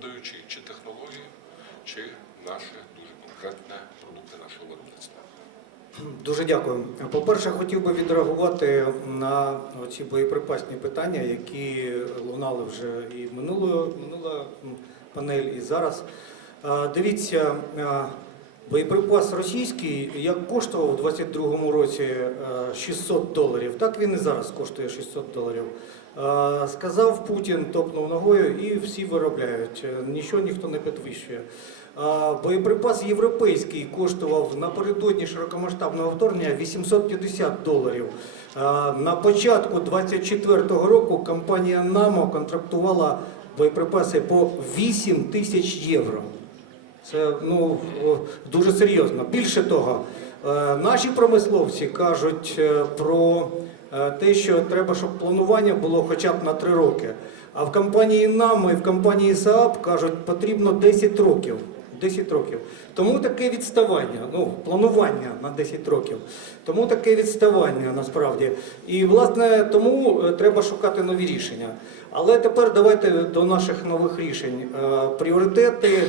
продаючи чи технології, чи наші дуже конкретні продукти нашого виробництва. Дуже дякую. По-перше, хотів би відреагувати на ці боєприпасні питання, які лунали вже і минулої минула панель, і зараз. Дивіться, а, боєприпас російський як коштував у 22-му році е, 600 доларів, так він і зараз коштує 600 доларів. Сказав Путін, топнув ногою і всі виробляють. Е, Нічого ніхто не підвищує. Боєприпас європейський коштував напередодні широкомасштабного вторгнення 850 доларів. На початку 24-го року компанія НАМО контрактувала боєприпаси по 8 тисяч євро. Це ну, дуже серйозно. Більше того, е, наші промисловці кажуть е, про е, те, що треба, щоб планування було хоча б на 3 роки. А в компанії НАМО і в компанії СААП кажуть, потрібно 10 років. 10 років. Тому таке відставання, ну, планування на 10 років. Тому таке відставання насправді. І, власне, тому треба шукати нові рішення. Але тепер давайте до наших нових рішень. Пріоритети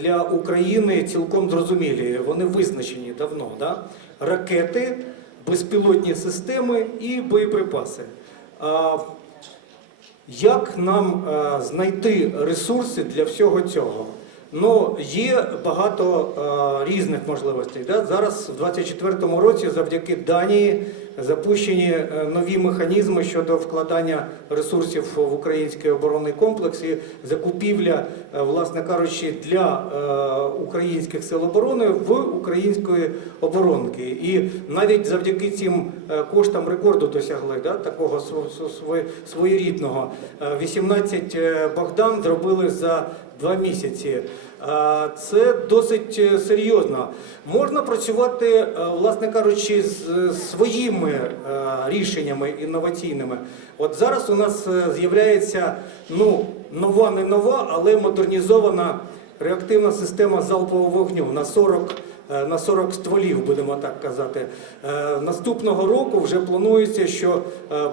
для України цілком зрозумілі. Вони визначені давно. Да? Ракети, безпілотні системи і боєприпаси. А, як нам е, знайти ресурси для всього цього? Ну, є багато е, різних можливостей. Да? Зараз, в 2024 році, завдяки Данії, запущені е, нові механізми щодо вкладання ресурсів в український оборонний комплекс і закупівля, е, власне кажучи, для е, українських сил оборони в української оборонки. І навіть завдяки цим коштам рекорду досягли да, такого св- св- св- своєрідного. Е, 18 е, Богдан зробили за два місяці. Це досить серйозно. Можна працювати, власне кажучи, з е, своїми е, рішеннями інноваційними. От зараз у нас е, з'являється ну, нова, не нова, але модернізована реактивна система залпового вогню на 40 е, на 40 стволів, будемо так казати. Наступного року вже планується, що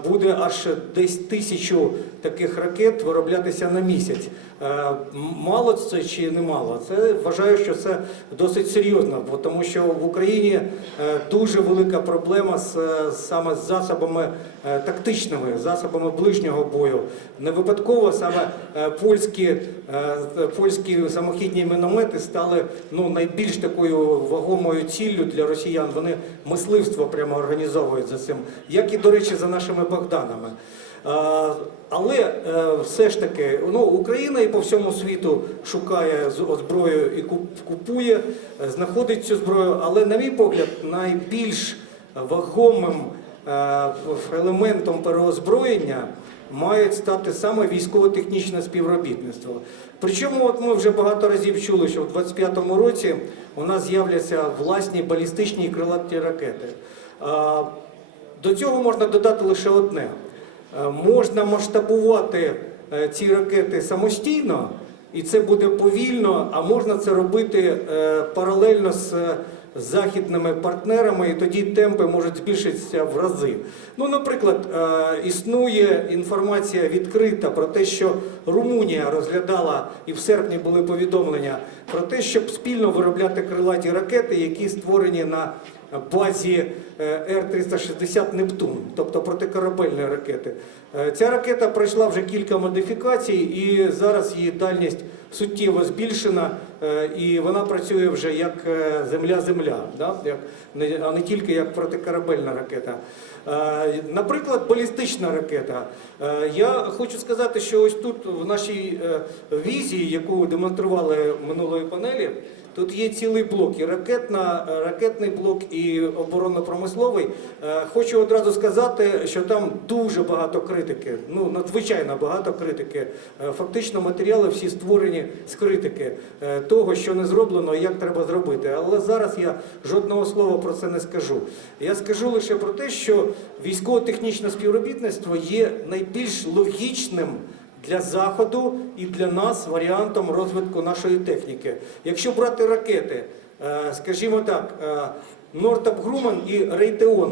буде аж десь тисячу таких ракет вироблятися на місяць. Е, Мало це чи не мало? Це вважаю, що це досить серйозно, бо тому що в Україні е, дуже велика проблема з е, саме з засобами тактичними, засобами ближнього бою. Не випадково саме польські, польські самохідні міномети стали ну, найбільш такою вагомою ціллю для росіян. Вони мисливство прямо організовують за цим, як і, до речі, за нашими Богданами. Але е, все ж таки ну, Україна і по всьому світу шукає зброю і купує, е, знаходить цю зброю. Але, на мій погляд, найбільш вагомим е, елементом переозброєння мають стати саме військово-технічне співробітництво. Причому, от ми вже багато разів чули, що в 25-му році у нас з'являться власні балістичні і крилаті ракети. До цього можна додати лише одне. Е, Можна масштабувати е, ці ракети самостійно, і це буде повільно, а можна це робити е, паралельно з західними партнерами, і тоді темпи можуть збільшитися в рази. Ну, наприклад, існує інформація відкрита про те, що Румунія розглядала і в серпні були повідомлення про те, щоб спільно виробляти крилаті ракети, які створені на базі е, Р-360 Нептун, тобто протикорабельні ракети. Е, Ця ракета пройшла вже кілька модифікацій, і зараз її дальність суттєво збільшена, е, і вона працює вже як земля-земля, да? а не тільки як протикорабельна ракета. Наприклад, балістична ракета. Я хочу сказати, що ось тут в нашій візії, яку демонстрували минулої панелі, Тут є цілий блок, і ракетна, е, ракетний блок, і оборонно-промисловий. Е, Хочу одразу сказати, що там дуже багато критики, ну надзвичайно багато критики. Е, Фактично матеріали всі створені з критики того, що не зроблено і як треба зробити. Але зараз я жодного слова про це не скажу. Я скажу лише про те, що військово-технічне співробітництво є найбільш логічним для Заходу і для нас варіантом розвитку нашої техніки. Якщо брати ракети, е, скажімо так, е, Northrop Grumman і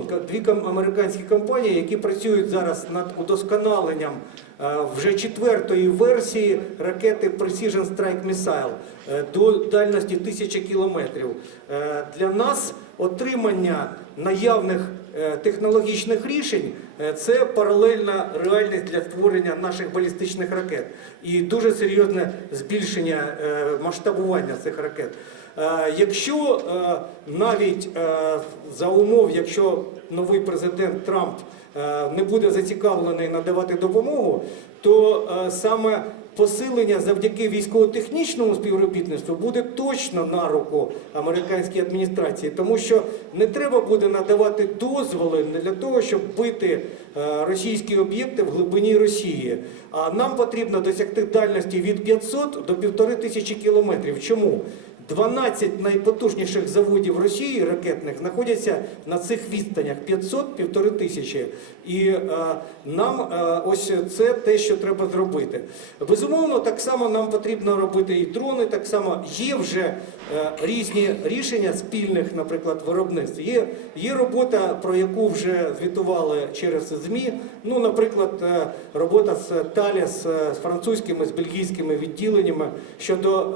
ка- дві американські компанії, які працюють зараз над удосконаленням е, вже четвертої версії ракети Precision Strike Missile е, до дальності 1000 кілометрів. Е, Для нас отримання наявних е, технологічних рішень е, це паралельна реальність для створення наших балістичних ракет і дуже серйозне збільшення е, масштабування цих ракет. Е, Якщо е, навіть е, за умов, якщо новий президент Трамп е, не буде зацікавлений надавати допомогу, то е, саме посилення завдяки військово-технічному співробітництву буде точно на руку американській адміністрації, тому що не треба буде надавати дозволи не для того, щоб бити е, російські об'єкти в глибині Росії. А нам потрібно досягти дальності від 500 до 1500 кілометрів. Чому? 12 найпотужніших заводів Росії ракетних знаходяться на цих відстанях 500-1,5 тисячі. І е, нам е, ось це те, що треба зробити. Безумовно, так само нам потрібно робити і дрони. Так само є вже е, різні рішення спільних, наприклад, виробництв. Є, є робота, про яку вже звітували через ЗМІ. Ну, наприклад, робота з Таліс, з французькими, з бельгійськими відділеннями щодо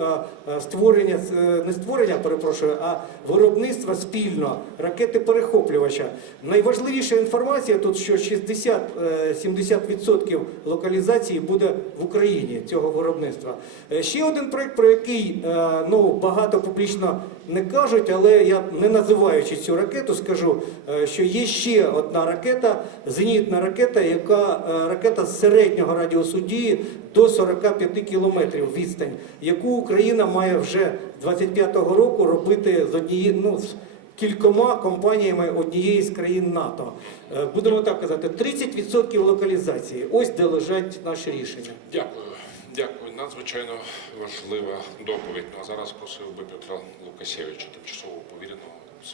е, створення не створення, перепрошую, а виробництва спільно ракети перехоплювача. Найважливіша інформація тут, що 60-70% локалізації буде в Україні цього виробництва. Е, Ще один проект, про який е, ну багато публічно не кажуть, але я не називаючи цю ракету, скажу, е, що є ще одна ракета, зенітна ракета, яка е, ракета з середнього радіусу дії до 45 кілометрів відстань, яку Україна має вже 25-го року робити з однієї, ну з кількома компаніями однієї з країн НАТО. Е, Будемо так казати, 30% локалізації. Ось де лежать наші рішення. Дякую. Дякую. Надзвичайно важлива доповідь. Ну а зараз просив би Петра Лукасєвича, тимчасово повіреного